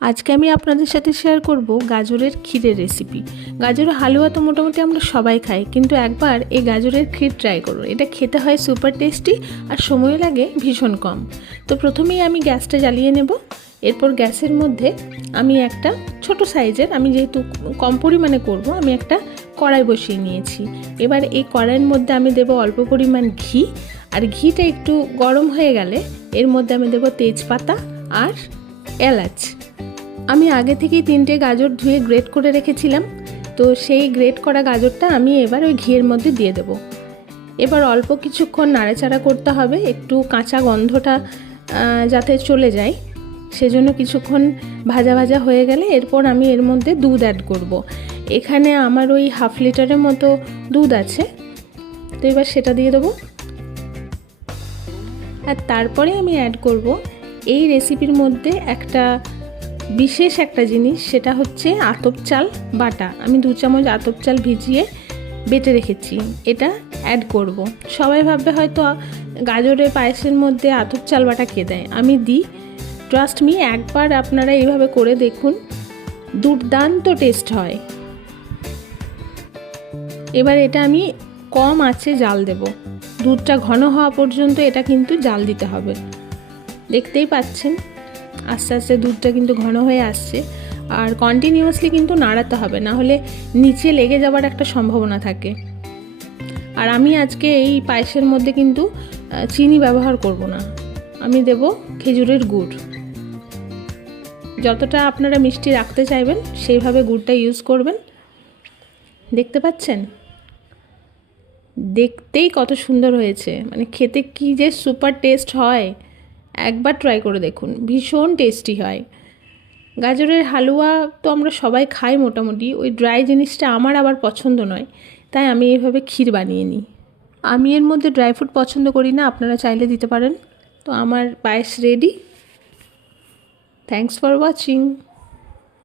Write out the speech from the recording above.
আজকে আমি আপনাদের সাথে শেয়ার করব গাজরের ক্ষীরের রেসিপি। গাজরের হালুয়া তো মোটামুটি আমরা সবাই খাই, কিন্তু একবার এই গাজরের ক্ষীর ট্রাই করুন। এটা খেতে হয় সুপার টেস্টি আর সময় লাগে ভীষণ কম। তো প্রথমেই আমি গ্যাসটা জ্বালিয়ে নেব। এরপর গ্যাসের মধ্যে আমি একটা ছোট সাইজের, আমি যেহেতু কম পরিমাণে করব, আমি একটা কড়াই বসিয়ে নিয়েছি। এবার এই কড়াইয়ের মধ্যে আমি দেব অল্প পরিমাণ ঘি, আর ঘিটা একটু গরম হয়ে গেলে এর মধ্যে আমি দেব তেজপাতা আর এলাচ। আমি আগে থেকেই 3টে গাজর ধুয়ে গ্রেট করে রেখেছিলাম, তো সেই গ্রেট করা গাজরটা আমি এবার ওই ঘিয়ের মধ্যে দিয়ে দেব। এবার অল্প কিছুক্ষণ নাড়াচাড়া করতে হবে, একটু কাঁচা গন্ধটা যাতে চলে যায়, সেজন্য কিছুক্ষণ ভাজা ভাজা হয়ে গেলে এরপর আমি এর মধ্যে দুধ অ্যাড করব। এখানে আমার ওই হাফ লিটারের মতো দুধ আছে, তো এবার সেটা দিয়ে দেবো। আর তারপরে আমি অ্যাড করব এই রেসিপির মধ্যে বিশেষ একটা জিনিস, সেটা হচ্ছে আতপ চাল বাটা। আমি 2 চামচ আতপ চাল ভিজিয়ে বেটে রেখেছি, এটা অ্যাড করব। সবাই ভাববে হয়তো গাজরের পায়েসের মধ্যে আতপ চাল বাটা কে দেয়, আমি দিই। ট্রাস্ট মি, একবার আপনারা এইভাবে করে দেখুন, দুর্দান্ত টেস্ট হয়। এবার এটা আমি কম আঁচে জাল দেব, দুধটা ঘন হওয়া পর্যন্ত এটা কিন্তু জাল দিতে হবে। দেখতেই পাচ্ছেন আস্তে আস্তে দুধটা কিন্তু ঘন হয়ে আসছে, আর কন্টিনিউয়াসলি কিন্তু নাড়াতে হবে, না হলে নিচে লেগে যাওয়ার একটা সম্ভাবনা থাকে। আর আমি আজকে এই পায়েসের মধ্যে কিন্তু চিনি ব্যবহার করব না, আমি দেব খেজুরের গুড়। যতটা আপনারা মিষ্টি রাখতে চাইবেন সেইভাবে গুড়টা ইউজ করবেন। দেখতে পাচ্ছেন, দেখতেই কত সুন্দর হয়েছে, মানে খেতে কি যে সুপার টেস্ট হয়, একবার ট্রাই করে দেখুন, ভীষণ টেস্টি হয়। গাজরের হালুয়া তো আমরা সবাই খাই মোটামুটি, ওই ড্রাই জিনিসটা আমার আবার পছন্দ নয়, তাই আমি এইভাবে ক্ষীর বানিয়ে নিই। আমি এর মধ্যে ড্রাই ফ্রুট পছন্দ করি না, আপনারা চাইলে দিতে পারেন। তো আমার পায়েস রেডি। Thanks for watching.